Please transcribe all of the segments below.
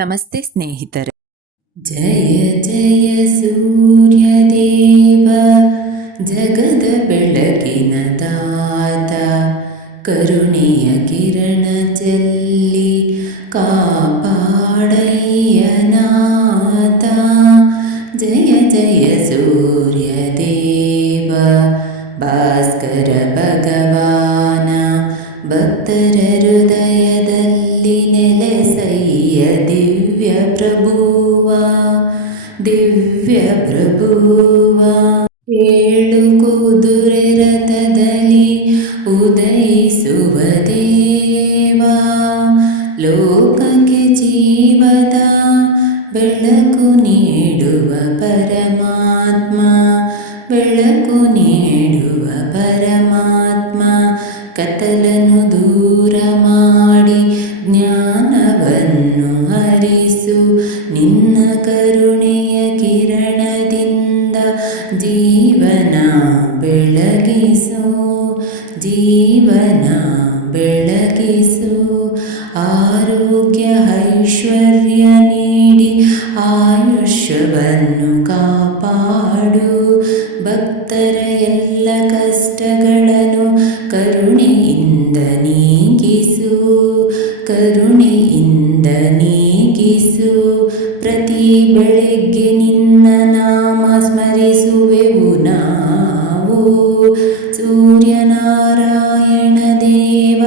ನಮಸ್ತೆ ಸ್ನೇಹಿತರೆ. ಜಯ ಜಯ ಸೂರ್ಯದೇವ, ಜಗದ ಬೆಳಕಿನ ತಾತ, ಕರುಣೆಯ ಕಿರಣ ಚೆಲ್ಲಿ ಕಾಪಾಡಯ್ಯನಾಥ. ಜಯ ಜಯ ಸೂರ್ಯದೇವ, ಭಾಸ್ಕರ ಭಗವಾನ, ಭಕ್ತರ ಹೃದಯದಲ್ಲಿ ನೆಲೆಸಯ್ಯ ದಿವ್ಯ ಪ್ರಭುವ, ದಿವ್ಯ ಪ್ರಭುವ. ಏಳು ಕುದುರೆ ರಥದಲ್ಲಿ ಉದಯಿಸುವ ದೇವ, ಲೋಕಕ್ಕೆ ಜೀವದ ಬೆಳಕು ನೀಡುವ ಪರಮಾತ್ಮ, ಬೆಳಕು ನೀಡುವ ಪರಮಾತ್ಮ. ಕತ್ತಲನ್ನು ದೂರ ಮಾಡಿ ಜ್ಞಾನವನ್ನು ಹರಿಸು, ನಿನ್ನ ಕರುಣೆಯ ಕಿರಣದಿಂದ ಜೀವನ ಬೆಳಗಿಸು, ಜೀವನ ಬೆಳಗಿಸು. ಆರೋಗ್ಯ ಐಶ್ವರ್ಯ ನೀಡಿ ಆಯುಷ್ಯವನ್ನು ಕಾಪಾಡು, ಭಕ್ತರ ಎಲ್ಲ ಕಷ್ಟಗಳನ್ನು ಕರುಣೆಯಿಂದ ನೀಗಿಸು, ಕರುಣೆಯಿಂದ ನೀಗಿಸು. ಪ್ರತಿ ಬೆಳಗ್ಗೆ ನಿನ್ನ ನಾಮ ಸ್ಮರಿಸುವೆವು ನಾವು, ಸೂರ್ಯನಾರಾಯಣ ದೇವ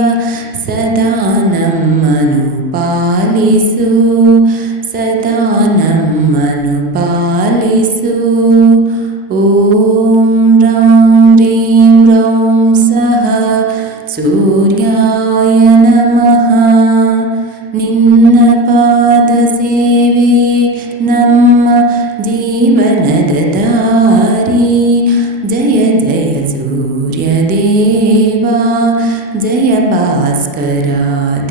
ಸದಾ ನಮ್ಮನು ಪಾಲಿಸು, ಸದಾ ನಮ್ಮನು ಪಾಲಿಸು. ಓಂ ರಾಂ ರೀಂ ರೌಂ ಸಹ ಸೂರ್ಯಾಯ ನಮಃ. ನಿನ್ನ ಪಾದ ಸೇವೆ ನಮ್ಮ ಜೀವನದ ದಾರಿ. ಜಯ ಜಯ ಸೂರ್ಯದೇವ, ಜಯ ಭಾಸ್ಕರ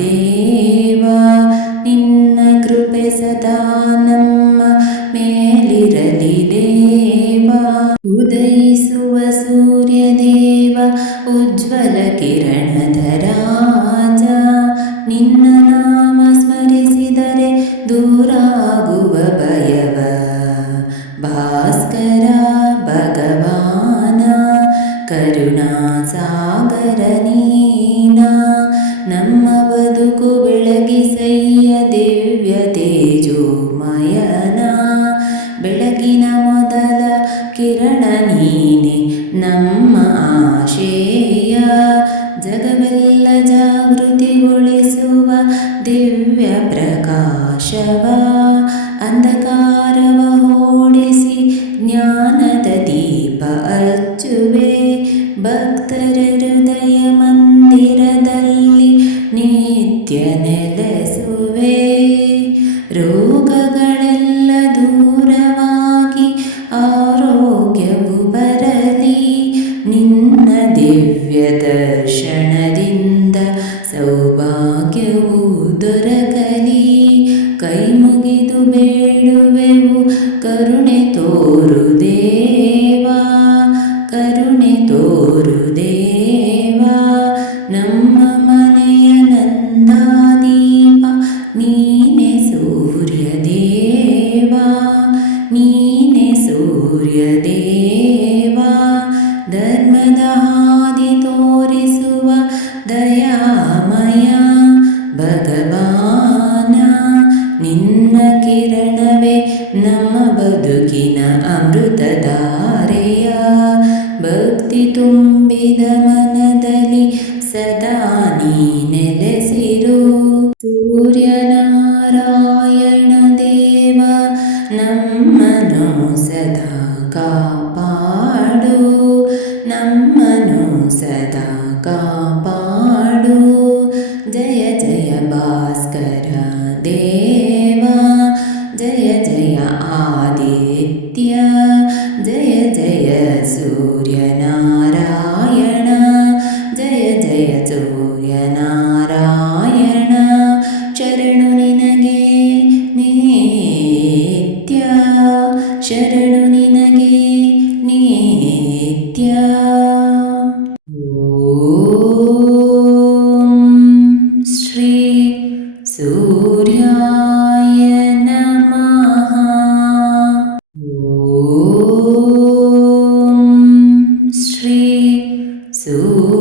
ದೇವ, ನಿನ್ನ ಕೃಪೆ ಸದಾ ನಮ್ಮ ಮೇಲಿರಲಿ ದೇವ. ಉದಯಿಸುವ ಸೂರ್ಯದೇವ, ಉಜ್ವಲ ಕಿರಣದ ರಾಜ, ನಿನ್ನ ನಾಮ ಸ್ಮರಿಸಿದರೆ ದೂರಾಗುವ ಭಯವ. ಭಾಸ್ಕರ ಭಗವಾನ, ಕರುಣಾ ಸಾಗರ ನೀನ, ನಮ್ಮ ಬದುಕು ಬೆಳಗಿಸಯ್ಯ ದಿವ್ಯ ತೇಜೋಮಯನ. ಬೆಳಗಿನ ಮೊದಲ ಕಿರಣ ನೀನೆ ನಮ್ಮ ಆಶಯ, ಜಗವೆಲ್ಲ ಜಾಗೃತಿಗೊಳಿಸುವ ದಿವ್ಯ ಪ್ರಕಾಶವ. ಅಂಧಕಾರವ ಓಡಿಸಿ ಜ್ಞಾನದ ದೀಪ ಹಚ್ಚುವೆ, ಭಕ್ತರ ಹೃದಯ ಮಂದಿರದಲ್ಲಿ ನಿತ್ಯ ನೆಲೆಸುವೆ. ರೋಗಗಳೆಲ್ಲ ದೂರವಾಗಿ ಆರೋಗ್ಯವು ಬರಲಿ, ನಿನ್ನ ದಿವ್ಯ ದರ್ಶನದಿಂದ ಸೌಭಾಗ್ಯವು ದೊರಕಲಿ. ಕೈ ಮುಗಿದು ಬೇಡುವೆವು ಕರುಣೆ ತೋರು ದೇವ, ಕರುಣೆ ತೋರು ದೇವ. ನಮ್ಮ ಮನೆಯ ನಂದಾದೀಪ ನೀನೆ ಸೂರ್ಯ ದೇವ, ನೀನೆ ಸೂರ್ಯ ದೇವ. ಧರ್ಮದ ಹಾದಿ ತೋರಿಸುವ ದಯಾಮಯ ಭಗವಾನ, ನಿನ್ನ ಕಿರಣವೇ ನಮ್ಮ ಬದುಕಿನ ಅಮೃತಧಾರೆಯ. ಭಕ್ತಿ ತುಂಬಿದ ಮನದಲ್ಲಿ ಸದಾ ನೀ ನೆಲೆಸಿರು, ಸೂರ್ಯನಾರಾಯಣ ದೇವ ನಮ್ಮನು ಸದಾ ಕಾಪಾಡು, ನಮ್ಮನು ಸದಾ ಕಾಪಾಡು. ಜಯ ಜಯ ಭಾಸ್ಕರ ದೇವ, ಜಯ ಜಯ ಆದಿತ್ಯ, ಜಯ ಜಯ ಸೂರ್ಯನಾರಾಯಣ, ಜಯ ಜಯ ಸೂರ್ಯನಾರಾಯಣ. ಶರಣು ನಿನಗೆ ನಿತ್ಯ, ಶರಣು ನಿನಗೆ ನಿತ್ಯ. ಓಂ ಶ್ರೀ सूर्याय